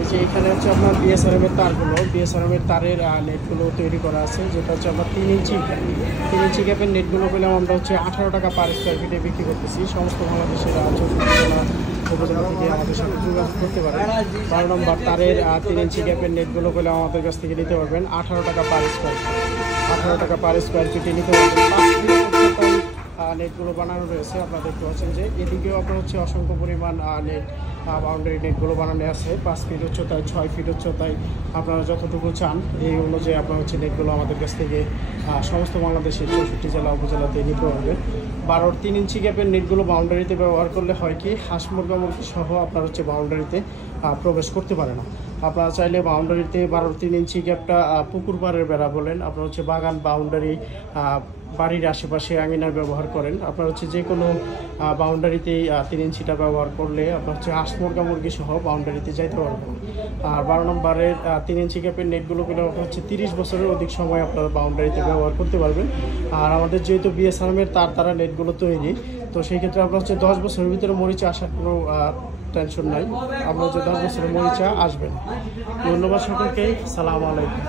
এই যে এখানে হচ্ছে আপনার বিএসআরএম এর তারগুলো, বিএসআরএম এর তারের নেটগুলো তৈরি করা আছে, যেটা হচ্ছে আপনার 3 ইঞ্চি গ্যাপের নেটগুলো পেলাম আমরা হচ্ছে 18 টাকা পার স্কোয়ার ফিটে বিক্রি করতেছি। সমস্ত বাংলাদেশের উপজেলা থেকে আমাদের সাথে যোগাযোগ করতে পারেন। 12 নম্বর তারের 3 ইঞ্চি গ্যাপের নেটগুলো পেলে আমাদের কাছ থেকে নিতে পারবেন 18 টাকা পার স্কোয়ার ফিট। 18 টাকা পার স্কোয়ার ফিটে নিতে পারবেন। 5 ফিট নেটগুলো বানানো রয়েছে। আপনারা দেখতে পাচ্ছেন যে এদিকেও আপনার হচ্ছে অসংখ্য পরিমাণ নেট বাউন্ডারি নেটগুলো বানানো আছে। 5 ফিট উচ্চতায়, 6 ফিট উচ্চতায় আপনারা যতটুকু চান এই অনুযায়ী আপনার হচ্ছে নেটগুলো আমাদের কাছ থেকে সমস্ত বাংলাদেশের 64 জেলা উপজেলাতে নিতে পারবেন। 12 3 ইঞ্চি গ্যাপের নেটগুলো বাউন্ডারিতে ব্যবহার করলে হয় কি, হাঁস মুরগা মুরগি সহ আপনার হচ্ছে বাউন্ডারিতে প্রবেশ করতে পারে না। আপনারা চাইলে বাউন্ডারিতে 12 3 ইঞ্চি গ্যাপটা পুকুর পাড়ের বেড়া বলেন, আপনার হচ্ছে বাগান বাউন্ডারি, বাড়ির আশেপাশে আঙিনায় ব্যবহার করেন, আপনার হচ্ছে যে কোনো বাউন্ডারিতেই 3 ইঞ্চিটা ব্যবহার করলে আপনার হচ্ছে হাঁস মুরগা মুরগি সহ বাউন্ডারিতে যাইতে পারবেন। আর 12 নম্বরের 3 ইঞ্চি গ্যাপের নেটগুলো পেলে আপনার হচ্ছে 30 বছরের অধিক সময় আপনারা বাউন্ডারিতে ব্যবহার করতে পারবেন। আর আমাদের যেহেতু বিএসআরএমের তারা নেটগুলো তৈরি, তো সেই ক্ষেত্রে আপনার হচ্ছে 10 বছরের ভিতরে মরিচা আসার কোনো টেনশন নাই। আপনার হচ্ছে 10 বছরের মরিচা আসবেন। ধন্যবাদ সকলকে। সালামু আলাইকুম।